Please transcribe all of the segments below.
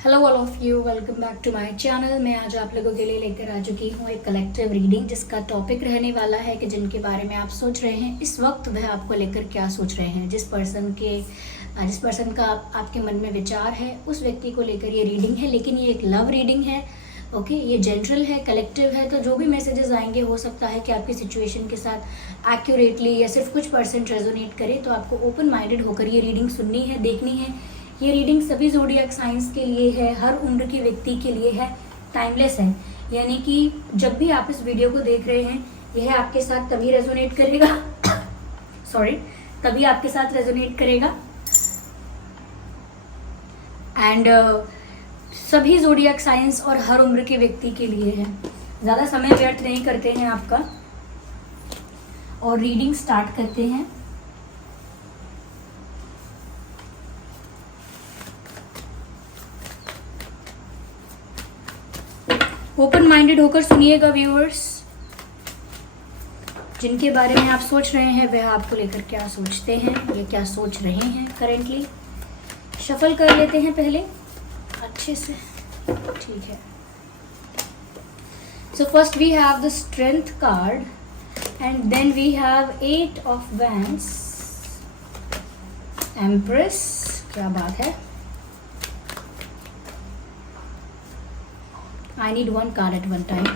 Hello all of you, welcome back to my channel. मैं आज आप लोगों के लिए लेकर आ चुकी हूँ एक कलेक्टिव रीडिंग, जिसका टॉपिक रहने वाला है कि जिनके बारे में आप सोच रहे हैं इस वक्त वह आपको लेकर क्या सोच रहे हैं। जिस पर्सन का आपके मन में विचार है उस व्यक्ति को लेकर ये रीडिंग है, लेकिन ये एक लव रीडिंग है। ओके, ये जनरल है, कलेक्टिव है, तो जो भी मैसेजेस आएंगे हो सकता है कि आपकी सिचुएशन के साथ एक्यूरेटली या सिर्फ कुछ परसेंट रेजोनेट करे। तो आपको ओपन माइंडेड होकर ये रीडिंग सुननी है, देखनी है। ये रीडिंग सभी ज़ोडिएक साइंस के लिए है, हर उम्र के व्यक्ति के लिए है, टाइमलेस है। यानी कि जब भी आप इस वीडियो को देख रहे हैं यह आपके साथ तभी रेजोनेट करेगा तभी आपके साथ रेजोनेट करेगा। एंड सभी ज़ोडिएक साइंस और हर उम्र के व्यक्ति के लिए है। ज़्यादा समय व्यर्थ नहीं करते हैं आपका और रीडिंग स्टार्ट करते हैं। ओपन माइंडेड होकर सुनिएगा व्यूअर्स। जिनके बारे में आप सोच रहे हैं वह आपको लेकर क्या सोचते हैं, ये क्या सोच रहे हैं करेंटली। शफल कर लेते हैं पहले अच्छे से, ठीक है। So first we have the strength card and then we have 8 of wands, empress, क्या बात है। I need one card at one time.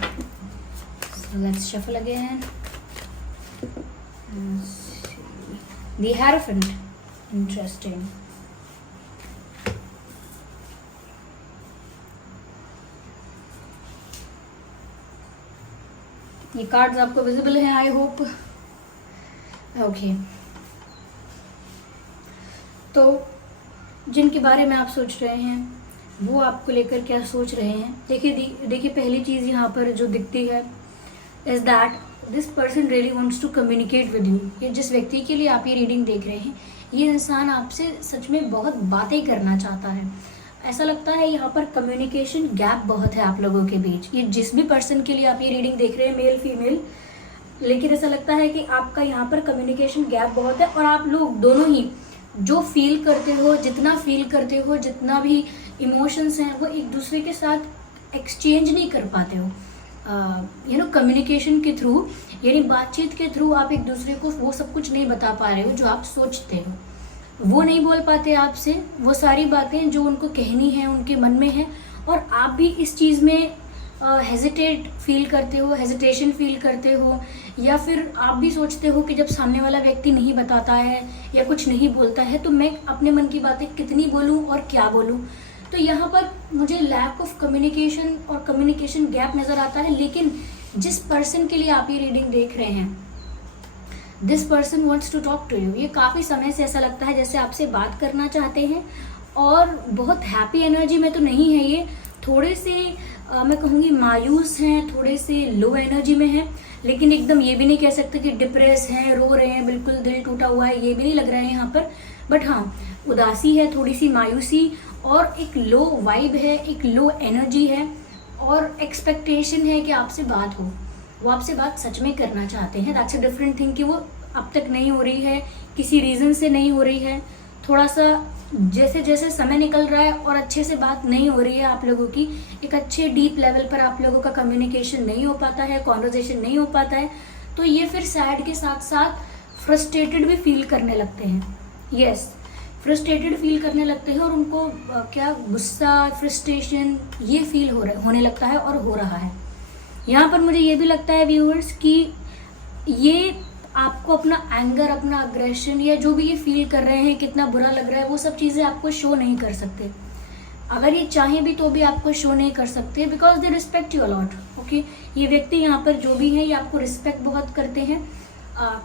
So let's shuffle again. Let's see. The Hierophant. Interesting. ये कार्ड्स आपको visible हैं, I hope. Okay, तो जिनके बारे में आप सोच रहे हैं वो आपको लेकर क्या सोच रहे हैं। देखिए पहली चीज़ यहाँ पर जो दिखती है is that this person really wants to communicate with you. ये जिस व्यक्ति के लिए आप ये रीडिंग देख रहे हैं, ये इंसान आपसे सच में बहुत बातें करना चाहता है। ऐसा लगता है यहाँ पर कम्युनिकेशन गैप बहुत है आप लोगों के बीच। ये जिस भी पर्सन के लिए आप ये रीडिंग देख रहे हैं, मेल फीमेल, लेकिन ऐसा लगता है कि आपका यहाँ पर कम्युनिकेशन गैप बहुत है और आप लोग दोनों ही जो फील करते हो, जितना फील करते हो, जितना भी इमोशंस हैं, वो एक दूसरे के साथ एक्सचेंज नहीं कर पाते हो। कम्युनिकेशन के थ्रू, यानी बातचीत के थ्रू आप एक दूसरे को वो सब कुछ नहीं बता पा रहे हो जो आप सोचते हो। वो नहीं बोल पाते आपसे वो सारी बातें जो उनको कहनी है, उनके मन में है, और आप भी इस चीज़ में हेजिटेशन फील करते हो, या फिर आप भी सोचते हो कि जब सामने वाला व्यक्ति नहीं बताता है या कुछ नहीं बोलता है तो मैं अपने मन की बातें कितनी बोलूं और क्या बोलूं। तो यहाँ पर मुझे लैक ऑफ कम्युनिकेशन और कम्युनिकेशन गैप नज़र आता है। लेकिन जिस पर्सन के लिए आप ये रीडिंग देख रहे हैं, this person wants to talk to you. ये काफ़ी समय से ऐसा लगता है जैसे आपसे बात करना चाहते हैं, और बहुत हैप्पी एनर्जी में तो नहीं है ये, थोड़े से मैं कहूँगी मायूस हैं, थोड़े से लो एनर्जी में हैं, लेकिन एकदम ये भी नहीं कह सकते कि डिप्रेस हैं, रो रहे हैं, बिल्कुल दिल टूटा हुआ है, ये भी नहीं लग रहा है यहाँ पर। बट हाँ, उदासी है, थोड़ी सी मायूसी, और एक लो वाइब है, एक लो एनर्जी है, और एक्सपेक्टेशन है कि आपसे बात हो। वो आपसे बात सच में करना चाहते हैं। दैट्स अ डिफरेंट थिंग कि वो अब तक नहीं हो रही है, किसी रीज़न से नहीं हो रही है। थोड़ा सा जैसे जैसे समय निकल रहा है और अच्छे से बात नहीं हो रही है आप लोगों की, एक अच्छे डीप लेवल पर आप लोगों का कम्युनिकेशन नहीं हो पाता है, कॉन्वर्जेशन नहीं हो पाता है, तो ये फिर सैड के साथ साथ फ्रस्ट्रेटेड भी फील करने लगते हैं। यस, फ्रस्ट्रेटेड फील करने लगते हैं, और उनको गुस्सा, फ्रस्ट्रेशन ये फील होने लगता है और हो रहा है। यहाँ पर मुझे ये भी लगता है व्यूअर्स कि ये आपको अपना एंगर, अपना अग्रेशन, या जो भी ये फील कर रहे हैं, कितना बुरा लग रहा है, वो सब चीज़ें आपको शो नहीं कर सकते। अगर ये चाहें भी तो भी आपको शो नहीं कर सकते, because they respect you a lot. Okay, ये व्यक्ति यहाँ पर जो भी है ये आपको रिस्पेक्ट बहुत करते हैं।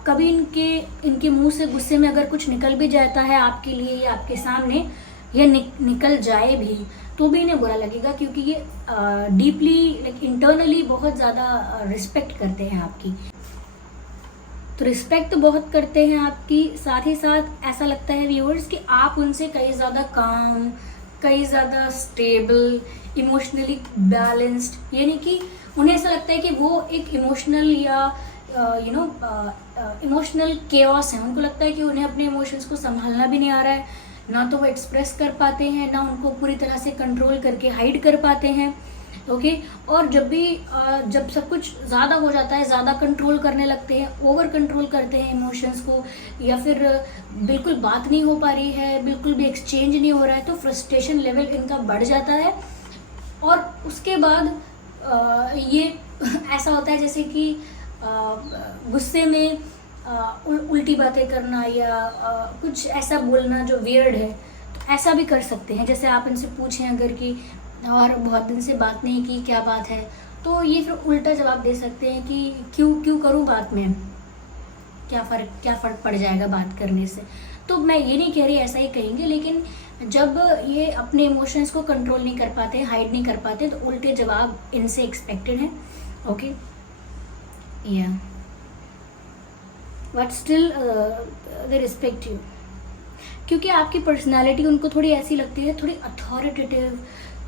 कभी इनके मुंह से गुस्से में अगर कुछ निकल भी जाता है आपके लिए या आपके सामने, या निकल जाए भी, तो भी इन्हें बुरा लगेगा, क्योंकि ये डीपली इंटरनली बहुत ज़्यादा रिस्पेक्ट करते हैं आपकी। तो रिस्पेक्ट बहुत करते हैं आपकी, साथ ही साथ ऐसा लगता है व्यूअर्स कि आप उनसे कई ज़्यादा काम, कई ज़्यादा स्टेबल, इमोशनली बैलेंस्ड, यानी कि उन्हें ऐसा लगता है कि वो एक इमोशनल या इमोशनल केओस है। उनको लगता है कि उन्हें अपने इमोशंस को संभालना भी नहीं आ रहा है, ना तो वो एक्सप्रेस कर पाते हैं, ना उनको पूरी तरह से कंट्रोल करके हाइड कर पाते हैं। ओके। और जब सब कुछ ज़्यादा हो जाता है, ज़्यादा कंट्रोल करने लगते हैं, ओवर कंट्रोल करते हैं इमोशंस को, या फिर बिल्कुल बात नहीं हो पा रही है, बिल्कुल भी एक्सचेंज नहीं हो रहा है, तो फ्रस्ट्रेशन लेवल इनका बढ़ जाता है। और उसके बाद ये ऐसा होता है जैसे कि गुस्से में उल्टी बातें करना या कुछ ऐसा बोलना जो वियर्ड है, तो ऐसा भी कर सकते हैं। जैसे आप इनसे पूछें अगर कि और बहुत दिन से बात नहीं की, क्या बात है, तो ये फिर उल्टा जवाब दे सकते हैं कि क्यों करूँ बात में, क्या फ़र्क पड़ जाएगा बात करने से। तो मैं ये नहीं कह रही ऐसा ही कहेंगे, लेकिन जब ये अपने इमोशंस को कंट्रोल नहीं कर पाते, हाइड नहीं कर पाते, तो उल्टे जवाब इनसे एक्सपेक्टेड है। ओके, या but still they respect you, क्योंकि आपकी पर्सनालिटी उनको थोड़ी ऐसी लगती है, थोड़ी अथॉरिटेटिव,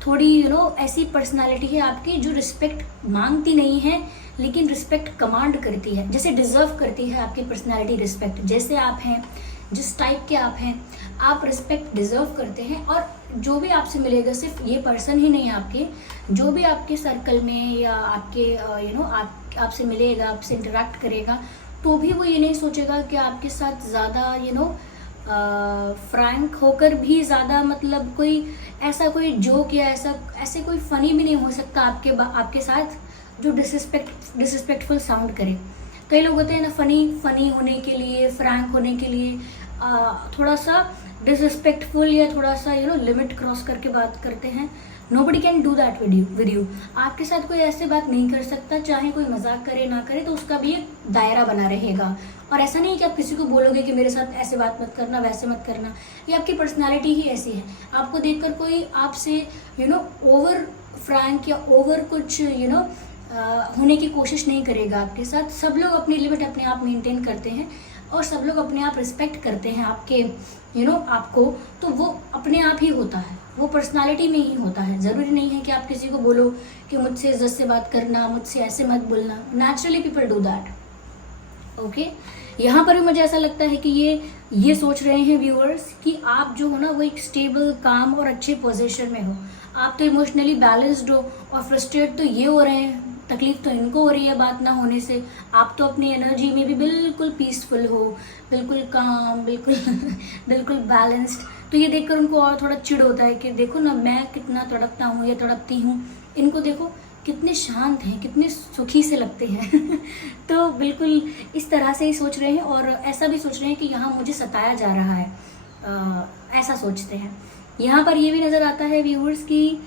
थोड़ी ऐसी पर्सनालिटी है आपकी जो रिस्पेक्ट मांगती नहीं है लेकिन रिस्पेक्ट कमांड करती है, जैसे डिजर्व करती है आपकी पर्सनालिटी रिस्पेक्ट। जैसे आप हैं, जिस टाइप के आप हैं, आप रिस्पेक्ट डिजर्व करते हैं। और जो भी आपसे मिलेगा, सिर्फ ये पर्सन ही नहीं, आपके जो भी आपके सर्कल में या आपके आपसे मिलेगा, आपसे इंटरेक्ट करेगा, तो भी वो ये नहीं सोचेगा कि आपके साथ ज़्यादा फ्रैंक होकर भी ज़्यादा, मतलब कोई जोक या ऐसे कोई फ़नी भी नहीं हो सकता आपके साथ जो डिसरिस्पेक्टफुल साउंड करे। कई लोग होते हैं ना, फ़नी होने के लिए, फ्रैंक होने के लिए थोड़ा सा डिसरिस्पेक्टफुल या थोड़ा सा लिमिट क्रॉस करके बात करते हैं। Nobody can do that with you. आपके साथ कोई ऐसे बात नहीं कर सकता, चाहे कोई मजाक करे ना करे, तो उसका भी एक दायरा बना रहेगा। और ऐसा नहीं कि आप किसी को बोलोगे कि मेरे साथ ऐसे बात मत करना, वैसे मत करना। ये आपकी पर्सनालिटी ही ऐसी है। आपको देखकर कोई आपसे ओवर फ्रैंक या ओवर कुछ होने की कोशिश नहीं करेगा आपके साथ। सब लोग अपनी लिमिट अपने आप मेंटेन करते हैं और सब लोग अपने आप रिस्पेक्ट करते हैं आपके आपको। तो वो अपने आप ही होता है, वो पर्सनालिटी में ही होता है। ज़रूरी नहीं है कि आप किसी को बोलो कि मुझसे इज्जत से बात करना, मुझसे ऐसे मत बोलना। Naturally people do that. Okay, यहाँ पर भी मुझे ऐसा लगता है कि ये सोच रहे हैं व्यूअर्स कि आप जो हो ना, वो एक स्टेबल, काम और अच्छे पोजीशन में हो। आप तो इमोशनली बैलेंस्ड हो, और फ्रस्ट्रेट तो ये हो रहे हैं, तकलीफ तो इनको हो रही है बात ना होने से। आप तो अपनी एनर्जी में भी बिल्कुल पीसफुल हो, बिल्कुल काम, बिल्कुल बैलेंस्ड। तो ये देखकर उनको और थोड़ा चिढ़ होता है कि देखो ना, मैं कितना तड़पता हूँ या तड़पती हूँ, इनको देखो कितने शांत हैं, कितने सुखी से लगते हैं। तो बिल्कुल इस तरह से ही सोच रहे हैं, और ऐसा भी सोच रहे हैं कि यहाँ मुझे सताया जा रहा है, ऐसा सोचते हैं। यहाँ पर ये भी नज़र आता है व्यूअर्स कि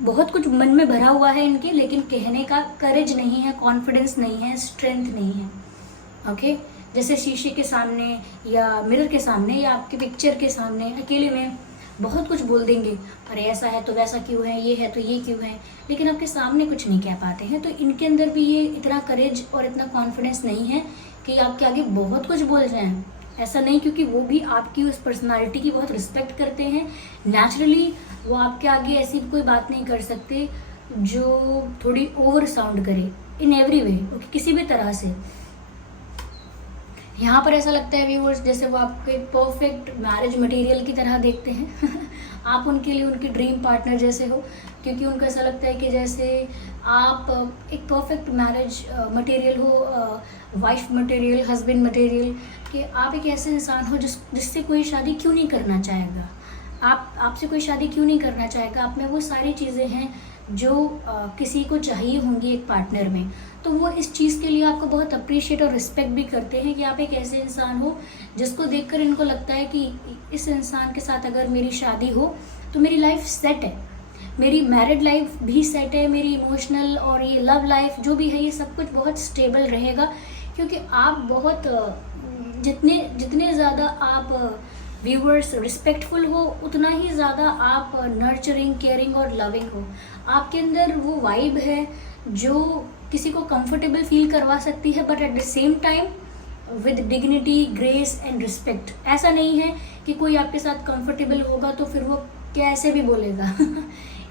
बहुत कुछ मन में भरा हुआ है इनके, लेकिन कहने का करेज नहीं है, कॉन्फिडेंस नहीं है, स्ट्रेंथ नहीं है। ओके, जैसे शीशे के सामने या मिरर के सामने या आपके पिक्चर के सामने अकेले में बहुत कुछ बोल देंगे, अरे ऐसा है तो वैसा क्यों है, ये है तो ये क्यों है, लेकिन आपके सामने कुछ नहीं कह पाते हैं। तो इनके अंदर भी ये इतना करेज और इतना कॉन्फिडेंस नहीं है कि आपके आगे बहुत कुछ बोल जाएं। ऐसा नहीं, क्योंकि वो भी आपकी उस पर्सनालिटी की बहुत रिस्पेक्ट करते हैं। नेचुरली वो आपके आगे ऐसी कोई बात नहीं कर सकते जो थोड़ी ओवर साउंड करे इन एवरी वे, किसी भी तरह से। यहाँ पर ऐसा लगता है व्यूअर्स जैसे वो आपको एक परफेक्ट मैरिज मटेरियल की तरह देखते हैं। आप उनके लिए उनकी ड्रीम पार्टनर जैसे हो, क्योंकि उनको ऐसा लगता है कि जैसे आप एक परफेक्ट मैरिज मटेरियल हो, वाइफ मटेरियल, हस्बैंड मटेरियल, कि आप एक ऐसे इंसान हो जिससे कोई शादी क्यों नहीं करना चाहेगा। आपसे कोई शादी क्यों नहीं करना चाहेगा। आप में वो सारी चीज़ें हैं जो किसी को चाहिए होंगी एक पार्टनर में। तो वो इस चीज़ के लिए आपको बहुत अप्रिशिएट और रिस्पेक्ट भी करते हैं कि आप एक ऐसे इंसान हो जिसको देखकर इनको लगता है कि इस इंसान के साथ अगर मेरी शादी हो तो मेरी लाइफ सेट है, मेरी मैरिड लाइफ भी सेट है, मेरी इमोशनल और ये लव लाइफ जो भी है, ये सब कुछ बहुत स्टेबल रहेगा। क्योंकि आप बहुत जितने ज़्यादा आप व्यूअर्स रिस्पेक्टफुल हो, उतना ही ज़्यादा आप नर्चरिंग, केयरिंग और लविंग हो। आपके अंदर वो वाइब है जो किसी को कंफर्टेबल फील करवा सकती है, but at the same time with dignity, grace and respect. ऐसा नहीं है कि कोई आपके साथ कंफर्टेबल होगा तो फिर वो कैसे भी बोलेगा।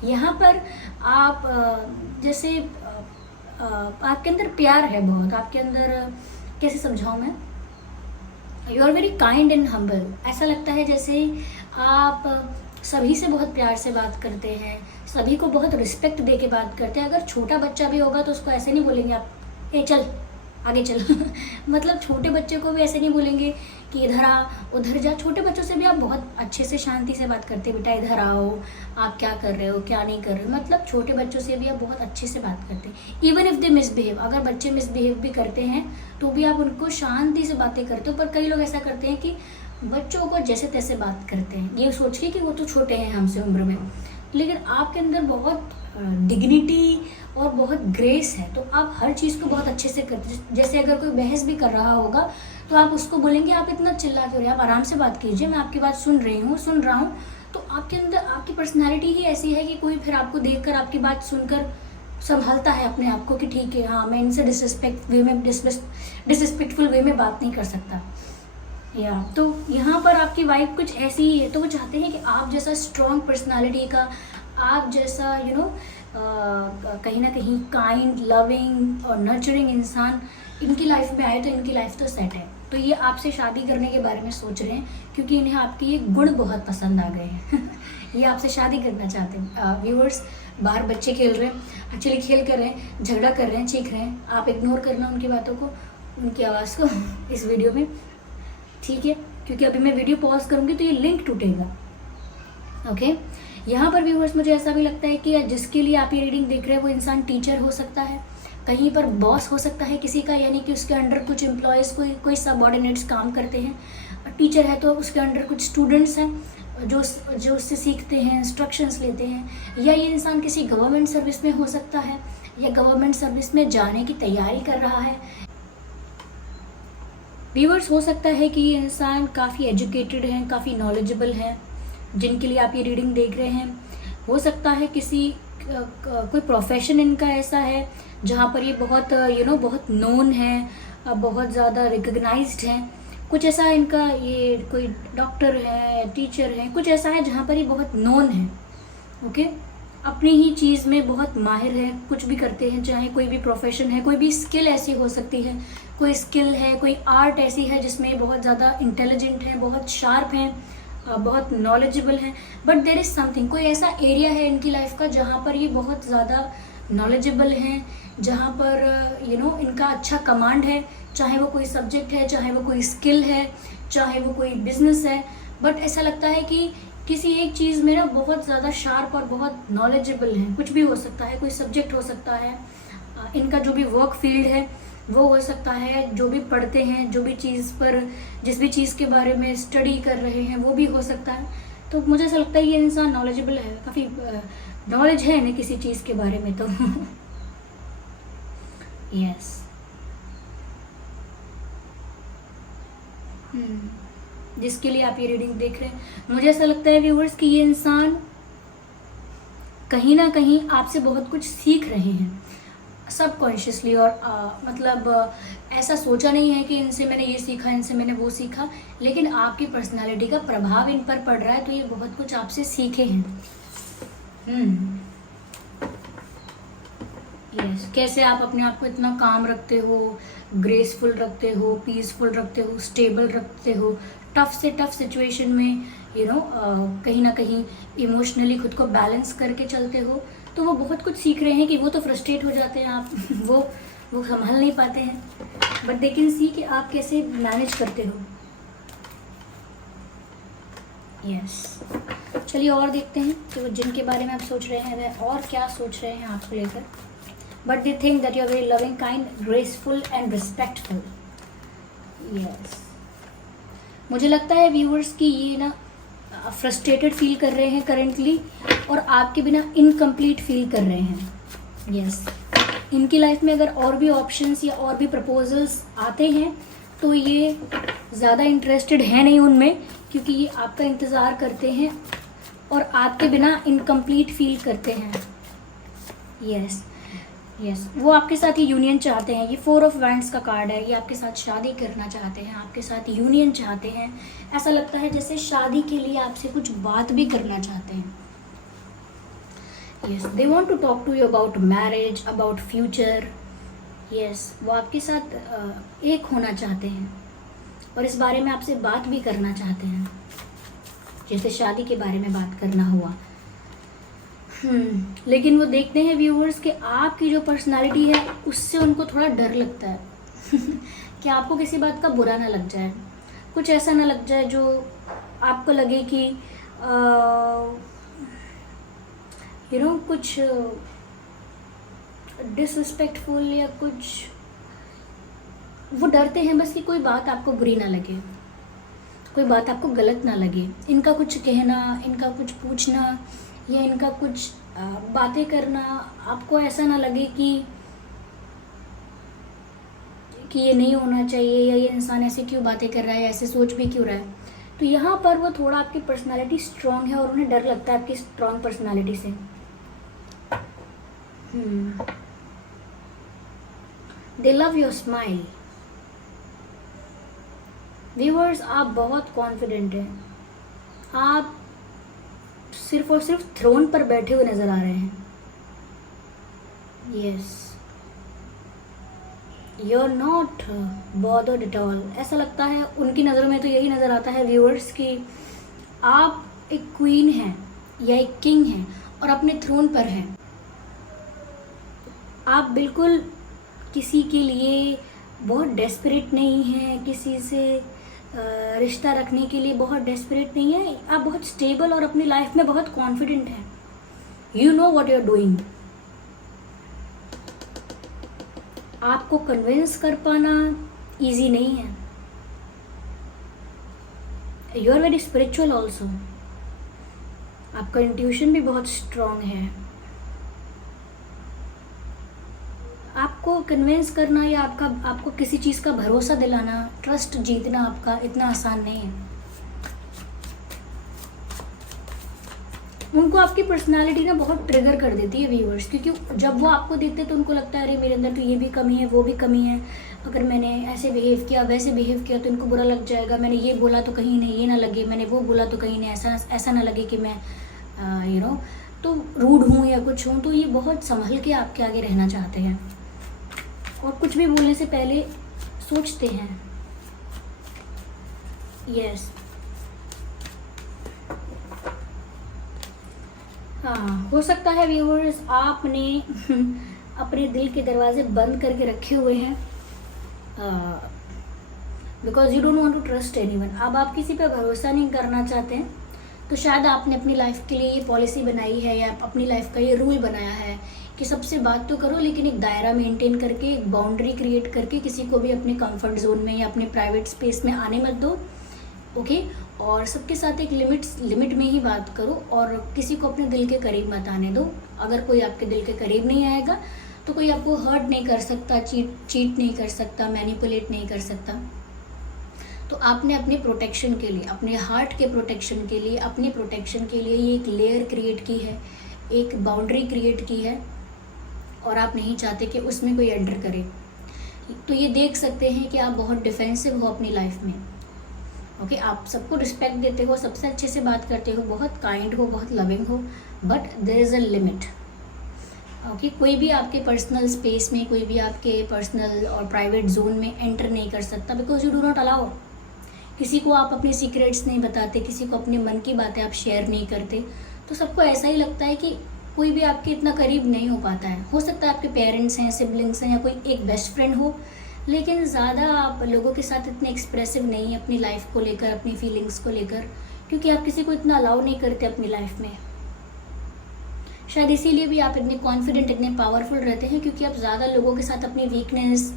यहाँ पर आप जैसे आपके अंदर प्यार है बहुत, आपके अंदर कैसे समझाऊँ मैं, you are very kind and humble. ऐसा लगता है जैसे आप सभी से बहुत प्यार से बात करते हैं, सभी को बहुत रिस्पेक्ट दे के बात करते हैं। अगर छोटा बच्चा भी होगा तो उसको ऐसे नहीं बोलेंगे आप ए चल आगे चल मतलब छोटे बच्चे को भी ऐसे नहीं बोलेंगे कि इधर आ उधर जा। छोटे बच्चों से भी आप बहुत अच्छे से शांति से बात करते हैं, बेटा इधर आओ, आप क्या कर रहे हो क्या नहीं कर रहे हो। मतलब छोटे बच्चों से भी आप बहुत अच्छे से बात करते हैं। इवन इफ़ दे मिसबिहेव, अगर बच्चे मिसबिहेव भी करते हैं तो भी आप उनको शांति से बातें करते हो। पर कई लोग ऐसा करते हैं कि बच्चों को जैसे तैसे बात करते हैं, ये सोच के कि वो तो छोटे हैं हमसे उम्र में, लेकिन आपके अंदर बहुत डिग्निटी और बहुत ग्रेस है। तो आप हर चीज़ को बहुत अच्छे से करते हैं। जैसे अगर कोई बहस भी कर रहा होगा तो आप उसको बोलेंगे आप इतना चिल्ला क्यों रहे, आप आराम से बात कीजिए, मैं आपकी बात सुन रहा हूँ। तो आपके अंदर आपकी पर्सनैलिटी ही ऐसी है कि कोई फिर आपको देखकर आपकी बात सुनकर संभालता है अपने आप को कि ठीक है, हाँ मैं इनसे डिसरिस्पेक्टफुल वे में बात नहीं कर सकता। या तो यहाँ पर आपकी वाइफ कुछ ऐसी ही है। तो वो चाहते हैं कि आप जैसा स्ट्रॉन्ग पर्सनालिटी का, आप जैसा कहीं ना कहीं काइंड, लविंग और नर्चरिंग इंसान इनकी लाइफ में आए तो इनकी लाइफ तो सेट है। तो ये आपसे शादी करने के बारे में सोच रहे हैं क्योंकि इन्हें आपके ये गुण बहुत पसंद आ गए हैं ये आपसे शादी करना चाहते हैं। व्यूअर्स, बाहर बच्चे खेल रहे हैं, एक्चुअली खेल कर रहे हैं, झगड़ा कर रहे हैं, चीख रहे हैं। आप इग्नोर करना उनकी बातों को, उनकी आवाज़ को इस वीडियो में, ठीक है? क्योंकि अभी मैं वीडियो पॉज करूँगी तो ये लिंक टूटेगा। ओके, यहाँ पर व्यूअर्स मुझे ऐसा भी लगता है कि जिसके लिए आप ये रीडिंग देख रहे हैं वो इंसान टीचर हो सकता है, कहीं पर बॉस हो सकता है किसी का, यानी कि उसके अंडर कुछ एम्प्लॉयज़ कोई सबऑर्डिनेट्स काम करते हैं। टीचर है तो उसके अंडर कुछ स्टूडेंट्स हैं जो उससे सीखते हैं, इंस्ट्रक्शंस लेते हैं। या ये इंसान किसी गवर्नमेंट सर्विस में हो सकता है या गवर्नमेंट सर्विस में जाने की तैयारी कर रहा है। व्यूअर्स, हो सकता है कि ये इंसान काफ़ी एजुकेटेड हैं, काफ़ी नॉलेजेबल हैं जिनके लिए आप ये रीडिंग देख रहे हैं। हो सकता है कोई प्रोफेशन इनका ऐसा है जहाँ पर ये बहुत बहुत नोन है, बहुत ज़्यादा रिकग्नाइज्ड हैं। कुछ ऐसा इनका, ये कोई डॉक्टर है, टीचर है, कुछ ऐसा है जहाँ पर ये बहुत नोन है। ओके, अपनी ही चीज़ में बहुत माहिर है, कुछ भी करते हैं, चाहे कोई भी प्रोफेशन है, कोई भी स्किल ऐसी हो सकती है, कोई स्किल है, कोई आर्ट ऐसी है जिसमें बहुत ज़्यादा इंटेलिजेंट है, बहुत शार्प हैं, बहुत नॉलेजेबल हैं। बट देयर इज़ समथिंग, कोई ऐसा एरिया है इनकी लाइफ का जहाँ पर ये बहुत ज़्यादा नॉलेजेबल हैं, जहाँ पर इनका अच्छा कमांड है, चाहे वो कोई सब्जेक्ट है, चाहे वो कोई स्किल है, चाहे वो कोई बिजनेस है। बट ऐसा लगता है कि किसी एक चीज़ में ना बहुत ज़्यादा शार्प और बहुत नॉलेजेबल हैं। कुछ भी हो सकता है, कोई सब्जेक्ट हो सकता है, इनका जो भी वर्क फील्ड है वो हो सकता है, जो भी पढ़ते हैं, जो भी चीज़ पर, जिस भी चीज़ के बारे में स्टडी कर रहे हैं वो भी हो सकता है। तो मुझे ऐसा लगता है ये इंसान नॉलेजेबल है, काफ़ी नॉलेज है इन्हें किसी चीज़ के बारे में तो यस। जिसके लिए आप ये रीडिंग देख रहे हैं, मुझे ऐसा लगता है व्यूअर्स कि ये इंसान कहीं ना कहीं आपसे बहुत कुछ सीख रहे हैं सबकॉन्शियसली। और मतलब ऐसा सोचा नहीं है कि इनसे मैंने ये सीखा, इनसे मैंने वो सीखा, लेकिन आपकी पर्सनालिटी का प्रभाव इन पर पड़ रहा है तो ये बहुत कुछ आपसे सीखे हैं। यस, कैसे आप अपने आप को इतना काम रखते हो, ग्रेसफुल रखते हो, पीसफुल रखते हो, स्टेबल रखते हो, टफ से टफ सिचुएशन में कहीं ना कहीं इमोशनली खुद को बैलेंस करके चलते हो। तो वो बहुत कुछ सीख रहे हैं कि वो तो फ्रस्ट्रेट हो जाते हैं आप वो संभाल नहीं पाते हैं, बट दे कैन सी कि आप कैसे मैनेज करते हो। यस, चलिए और देखते हैं कि वो जिनके बारे में आप सोच रहे हैं वह और क्या सोच रहे हैं आपको लेकर। But they think that you are very loving, kind, graceful and respectful. Yes, मुझे लगता है व्यूअर्स कि ये ना फ्रस्ट्रेटेड फील कर रहे हैं करेंटली और आपके बिना इनकम्प्लीट फील कर रहे हैं। यस, इनकी लाइफ में अगर और भी ऑप्शंस या और भी प्रपोजल्स आते हैं तो ये ज़्यादा इंटरेस्टेड है नहीं उनमें, क्योंकि ये आपका इंतज़ार करते हैं और आपके बिना इनकम्प्लीट फील करते हैं। यस, वो आपके साथ ये यूनियन चाहते हैं। ये 4 ऑफ वैंड्स का कार्ड है, ये आपके साथ शादी करना चाहते हैं, आपके साथ यूनियन चाहते हैं। ऐसा लगता है जैसे शादी के लिए आपसे कुछ बात भी करना चाहते हैं। Yes, they want to talk to you about marriage, about future. Yes, वो आपके साथ एक होना चाहते हैं, और इस बारे में आपसे बात भी करना चाहते हैं, जैसे शादी के बारे में बात करना हुआ। लेकिन वो देखते हैं व्यूअर्स कि आपकी जो पर्सनालिटी है उससे उनको थोड़ा डर लगता है कि आपको किसी बात का बुरा ना लग जाए, कुछ ऐसा ना लग जाए जो आपको लगे कि कुछ डिसरिस्पेक्टफुल या कुछ, वो डरते हैं बस कि कोई बात आपको बुरी ना लगे, कोई बात आपको गलत ना लगे, इनका कुछ कहना, इनका कुछ पूछना या इनका कुछ बातें करना आपको ऐसा ना लगे कि ये नहीं होना चाहिए, या ये इंसान ऐसे क्यों बातें कर रहा है, ऐसे सोच भी क्यों रहा है। तो यहाँ पर वो थोड़ा आपकी पर्सनालिटी स्ट्रांग है और उन्हें डर लगता है आपकी स्ट्रांग पर्सनालिटी से। दे लव योर स्माइल। व्यूअर्स, आप बहुत कॉन्फिडेंट हैं, आप सिर्फ और सिर्फ थ्रोन पर बैठे हुए नजर आ रहे हैं। Yes, you are not bothered at all. ऐसा लगता है उनकी नज़रों में तो यही नज़र आता है व्यूअर्स कि आप एक क्वीन हैं या एक किंग हैं और अपने थ्रोन पर हैं। आप बिल्कुल किसी के लिए बहुत डेस्परेट नहीं हैं, किसी से रिश्ता रखने के लिए बहुत डेस्परेट नहीं है। आप बहुत स्टेबल और अपनी लाइफ में बहुत कॉन्फिडेंट हैं। You know what you are doing. आपको कन्विंस कर पाना इजी नहीं है। You are very spiritual also. आपका इंट्यूशन भी बहुत स्ट्रांग है। आपको कन्विंस करना या आपको किसी चीज़ का भरोसा दिलाना, ट्रस्ट जीतना आपका इतना आसान नहीं है। उनको आपकी पर्सनालिटी ना बहुत ट्रिगर कर देती है व्यूअर्स, क्योंकि जब वो आपको देखते हैं तो उनको लगता है अरे मेरे अंदर तो ये भी कमी है, वो भी कमी है, अगर मैंने ऐसे बिहेव किया, वैसे बिहेव किया तो इनको बुरा लग जाएगा, मैंने ये बोला तो कहीं नहीं ये ना लगे, मैंने वो बोला तो कहीं नहीं ऐसा ना लगे कि मैं तो रूड हूँ या कुछ हूँ। तो ये बहुत संभल के आपके आगे रहना चाहते हैं और कुछ भी बोलने से पहले सोचते हैं। यस, हाँ, हो सकता है व्यूअर्स आपने अपने दिल के दरवाजे बंद करके रखे हुए हैं because you don't want to trust anyone. अब आप किसी पे भरोसा नहीं करना चाहते हैं, तो शायद आपने अपनी लाइफ के लिए ये पॉलिसी बनाई है या अपनी लाइफ का ये रूल बनाया है कि सबसे बात तो करो लेकिन एक दायरा मेंटेन करके, एक बाउंड्री क्रिएट करके, किसी को भी अपने कंफर्ट जोन में या अपने प्राइवेट स्पेस में आने मत दो। ओके, और सबके साथ एक लिमिट में ही बात करो और किसी को अपने दिल के करीब मत आने दो। अगर कोई आपके दिल के करीब नहीं आएगा तो कोई आपको हर्ट नहीं कर सकता, चीट नहीं कर सकता, मैनिपुलेट नहीं कर सकता। तो आपने अपने प्रोटेक्शन के लिए, अपने हार्ट के प्रोटेक्शन के लिए, अपने प्रोटेक्शन के लिए ये एक लेयर क्रिएट की है, एक बाउंड्री क्रिएट की है और आप नहीं चाहते कि उसमें कोई एंटर करे। तो ये देख सकते हैं कि आप बहुत डिफेंसिव हो अपनी लाइफ में। ओके, आप सबको रिस्पेक्ट देते हो, सबसे अच्छे से बात करते हो, बहुत काइंड हो, बहुत लविंग हो, but there is a limit. Okay, कोई भी आपके पर्सनल स्पेस में, कोई भी आपके पर्सनल और प्राइवेट जोन में एंटर नहीं कर सकता because you do not allow. किसी को आप अपने सीक्रेट्स नहीं बताते, किसी को अपने मन की बातें आप शेयर नहीं करते, तो सबको ऐसा ही लगता है कि कोई भी आपके इतना करीब नहीं हो पाता है। हो सकता है आपके पेरेंट्स हैं, सिबलिंग्स हैं या कोई एक बेस्ट फ्रेंड हो, लेकिन ज़्यादा आप लोगों के साथ इतने एक्सप्रेसिव नहीं अपनी लाइफ को लेकर, अपनी फीलिंग्स को लेकर, क्योंकि आप किसी को इतना अलाउ नहीं करते अपनी लाइफ में। शायद इसीलिए भी आप इतने कॉन्फिडेंट, इतने पावरफुल रहते हैं, क्योंकि आप ज़्यादा लोगों के साथ अपनी वीकनेस,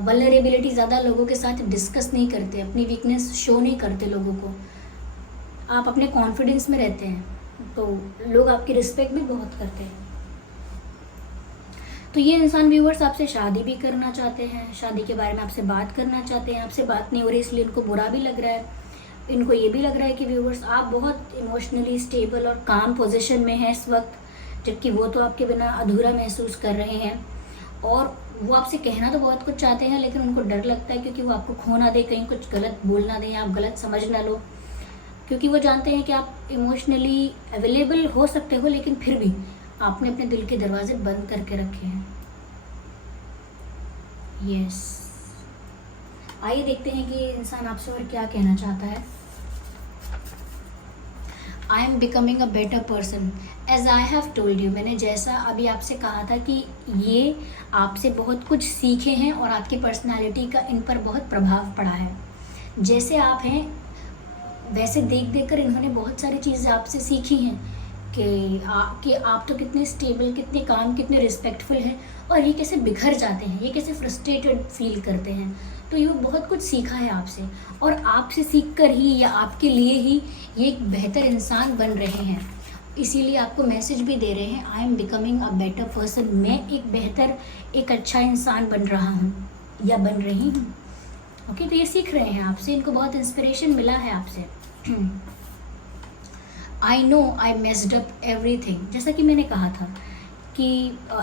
वल्नरेबिलिटी ज़्यादा लोगों के साथ डिस्कस नहीं करते, अपनी वीकनेस शो नहीं करते लोगों को। आप अपने कॉन्फिडेंस में रहते हैं तो लोग आपकी रिस्पेक्ट भी बहुत करते हैं। तो ये इंसान व्यूअर्स आपसे शादी भी करना चाहते हैं, शादी के बारे में आपसे बात करना चाहते हैं, आपसे बात नहीं हो रही इसलिए इनको बुरा भी लग रहा है। इनको ये भी लग रहा है कि व्यूअर्स आप बहुत इमोशनली स्टेबल और काम पोजीशन में हैं इस वक्त, जबकि वो तो आपके बिना अधूरा महसूस कर रहे हैं। और वो आपसे कहना तो बहुत कुछ चाहते हैं लेकिन उनको डर लगता है क्योंकि वो आपको खो ना दे, कहीं कुछ गलत बोल ना दें, आप गलत समझ ना लो, क्योंकि वो जानते हैं कि आप इमोशनली अवेलेबल हो सकते हो लेकिन फिर भी आपने अपने दिल के दरवाजे बंद करके रखे हैं। यस, आइए देखते हैं कि ये इंसान आपसे और क्या कहना चाहता है। I am becoming a better person as I have told you. मैंने जैसा अभी आपसे कहा था कि ये आपसे बहुत कुछ सीखे हैं और आपकी पर्सनालिटी का इन पर बहुत प्रभाव पड़ा है। जैसे आप हैं वैसे देख देख कर इन्होंने बहुत सारी चीज़ें आपसे सीखी हैं कि आप तो कितने स्टेबल, कितने काम, कितने रिस्पेक्टफुल हैं और ये कैसे बिखर जाते हैं, ये कैसे फ्रस्ट्रेटेड फील करते हैं। तो ये बहुत कुछ सीखा है आपसे और आपसे सीख कर ही या आपके लिए ही ये एक बेहतर इंसान बन रहे हैं। इसीलिए आपको मैसेज भी दे रहे हैं, आई am becoming a better person. मैं एक बेहतर, एक अच्छा इंसान बन रहा हूँ या बन रही हूँ। ओके, तो ये सीख रहे हैं आपसे, इनको बहुत इंस्पिरेशन मिला है आपसे। I know I messed up everything. जैसा कि मैंने कहा था कि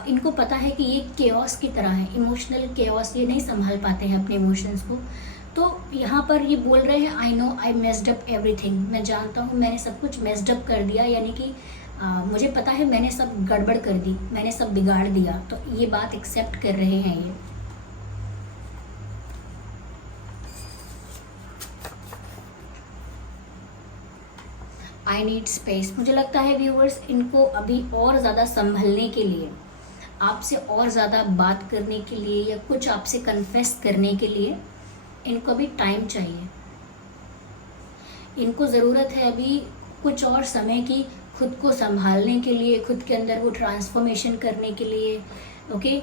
इनको पता है कि ये केओस की तरह है, इमोशनल केओस, ये नहीं संभाल पाते हैं अपने इमोशंस को। तो यहाँ पर ये बोल रहे हैं I know I messed up everything. मैं जानता हूँ मैंने सब कुछ मेस्ड अप कर दिया, यानी कि मुझे पता है मैंने सब गड़बड़ कर दी, मैंने सब बिगाड़ दिया। तो ये बात एक्सेप्ट कर रहे हैं ये। I need space. मुझे लगता है व्यूअर्स, इनको अभी और ज़्यादा संभलने के लिए, आपसे और ज़्यादा बात करने के लिए या कुछ आपसे कन्फेस करने के लिए इनको अभी टाइम चाहिए। इनको ज़रूरत है अभी कुछ और समय की, खुद को संभालने के लिए, खुद के अंदर वो ट्रांसफॉर्मेशन करने के लिए। ओके,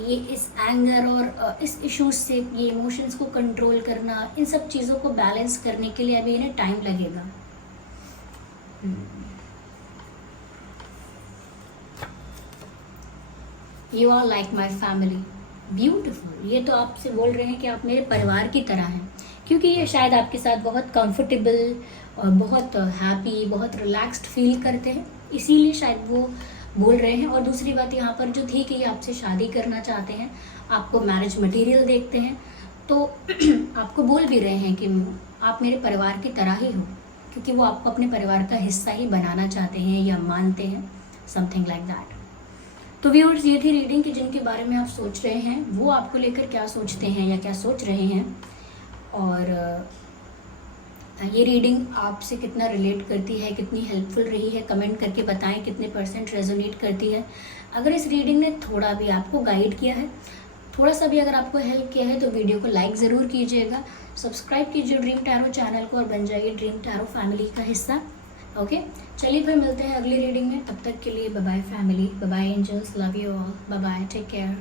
ये इस एंगर और इस इश्यूज से, ये इमोशंस को कंट्रोल करना, इन सब चीज़ों को बैलेंस करने के लिए अभी इन्हें टाइम लगेगा। You are like my family, beautiful. ये तो आपसे बोल रहे हैं कि आप मेरे परिवार की तरह हैं, क्योंकि ये शायद आपके साथ बहुत कंफर्टेबल और बहुत हैप्पी, बहुत रिलैक्स्ड फील करते हैं, इसीलिए शायद वो बोल रहे हैं। और दूसरी बात यहाँ पर जो थी कि ये आपसे शादी करना चाहते हैं, आपको मैरिज मटेरियल देखते हैं, तो आपको बोल भी रहे हैं कि आप मेरे परिवार की तरह ही हो, क्योंकि वो आपको अपने परिवार का हिस्सा ही बनाना चाहते हैं या मानते हैं, समथिंग लाइक दैट। तो व्यूअर्स, ये थी रीडिंग कि जिनके बारे में आप सोच रहे हैं वो आपको लेकर क्या सोचते हैं या क्या सोच रहे हैं, और ये रीडिंग आपसे कितना रिलेट करती है, कितनी हेल्पफुल रही है, कमेंट करके बताएं कितने % रेजोनेट करती है। अगर इस रीडिंग ने थोड़ा भी आपको गाइड किया है, थोड़ा सा भी अगर आपको हेल्प किया है, तो वीडियो को लाइक ज़रूर कीजिएगा, सब्सक्राइब कीजिए ड्रीम टैरो चैनल को और बन जाइए ड्रीम टैरो फैमिली का हिस्सा। ओके, चलिए फिर मिलते हैं अगली रीडिंग में। तब तक के लिए bye bye family, bye bye angels, love you all, bye bye, take care.